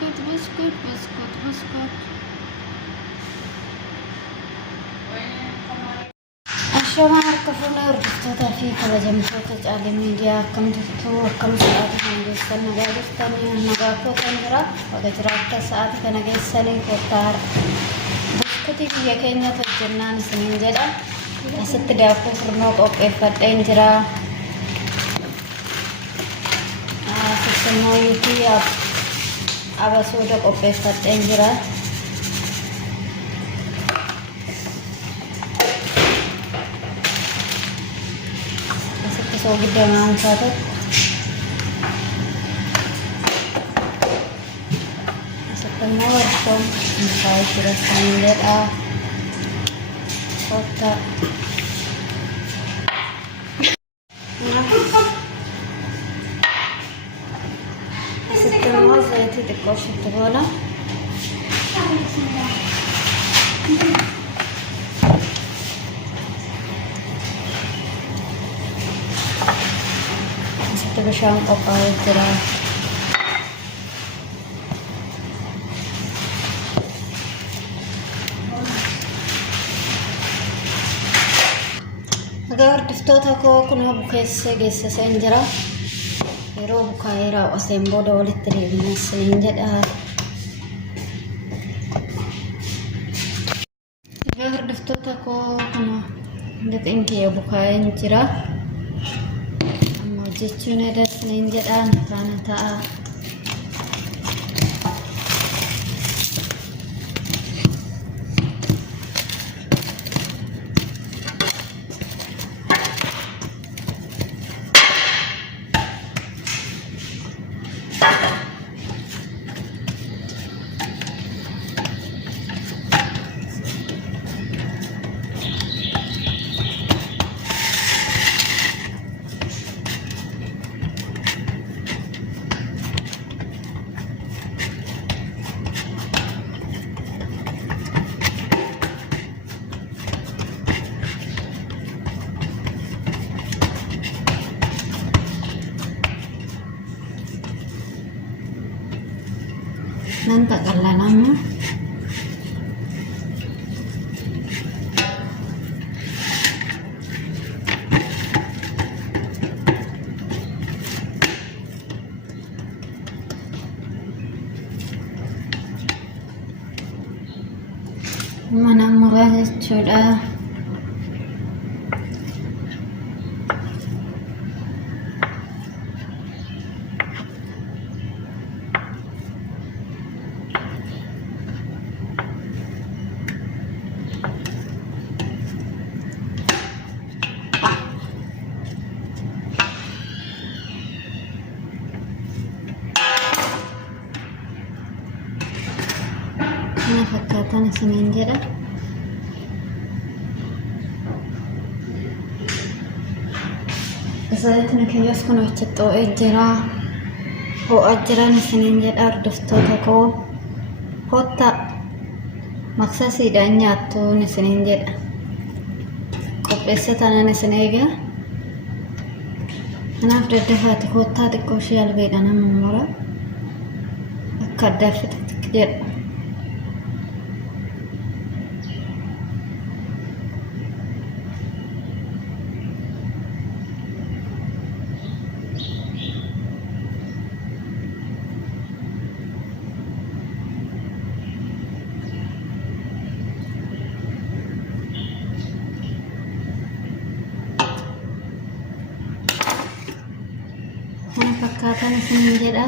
biscuit. Ashama harka fuula hordoftoota fi kabajamtoota caalee miidiyaa akkam jirtu akkam sa'aatii kana geessan nagaa jirtanii nagaa kootan jira waga jiraata sa'aatii kana geessanii kottaa biskuutii biyya keenya hojjennaan isiniin jedha asitti daakuu furnoo qopheeffadheen jira sissimooyii fi abasuuda qopheeffadheen jira. So gede mang satu setengah workshop sampai sudah standar kota setengah saya tidak kosong tu bola Ito siyang opal tira. Agar hordoftoota koo kunoo bukeessa geessisa hin jira. Yeroo bukaa'ee raawwateen booda walitti deebina isiniin jedha. Agar hordoftoota koo kunoo lixiin kiyya bukaa'ee hin jira. Jechuun ada isiniin jedhaan faana ta'a. Nanti kalau lama mana murah sudah ini fakkaatan isiniin jedha. Zayitni kiyyas kun achitti ho'ee jira. Ho'aa jiran isiniin jedha hordoftoota koo. Kotta maqsasiidhaan nyaattuun isiniin jedha. Qopheessatanan isin eega. Kanaaf daddafaati kottaa xiqqoo ishee albeedhaan amma mura. Akka addaa fixatti jedha. Fakkaatan isiniin jedha.